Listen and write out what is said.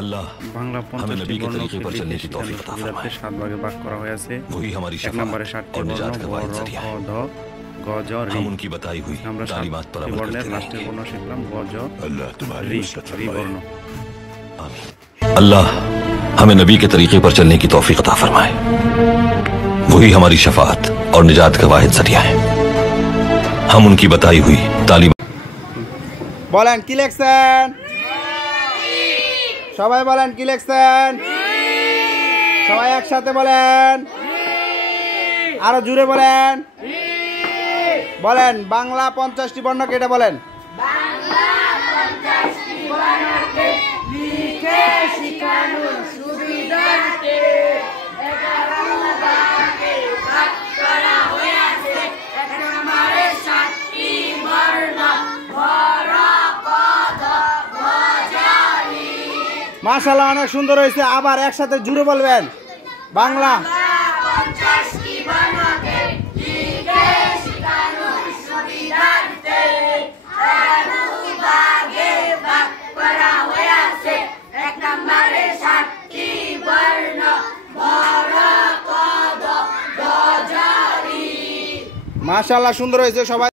বাংলা 50টি বর্ণকে লিখে শিখানোর সুবিধার্থে 7 ভাগে ভাগ করা হয়েছে। 1 নম্বরে 7টি বর্ণ ব, র, ক, ध, গ, জ, রি। আমরা 7টি বর্ণের লাস্টের বর্ণ শিখলাম গ, জ, রি, রি বর্ণ। अल्लाह हमें नबी के तरीके पर चलने की तौफीक अता फरमाए। वही हमारी शफाअत और निजात का वाहिद जरिया है। हम उनकी बताई हुई तालीम। বলেন কি লিখছেন? সবাই বলেন কি লিখছেন? সবাই একসাথে বলেন, আরো জোরে বলেন। বলেন বাংলা 50টি বর্ণ কেটে বলেন। বাংলা 50টি বর্ণকে লিখে শিখানোর সুবিধার্থে 11 ভাগে ভাগ করা হয়েছে। 1 নম্বরে 7টি বর্ণ ব, র, ক, ध, গ, জ, রি। মাশাআল্লাহ অনেক সুন্দর হয়েছে। আবার একসাথে জোরে বলবেন। বাংলা 50টি বর্ণকে লিখে শিখানোর সুবিধার্থে 11 ভাগে ভাগ করা হয়েছে। 1 নম্বরে 7টি বর্ণ ব, র, ক, ध, গ, জ, রি। মাশাআল্লাহ সুন্দর হয়েছে সবাই।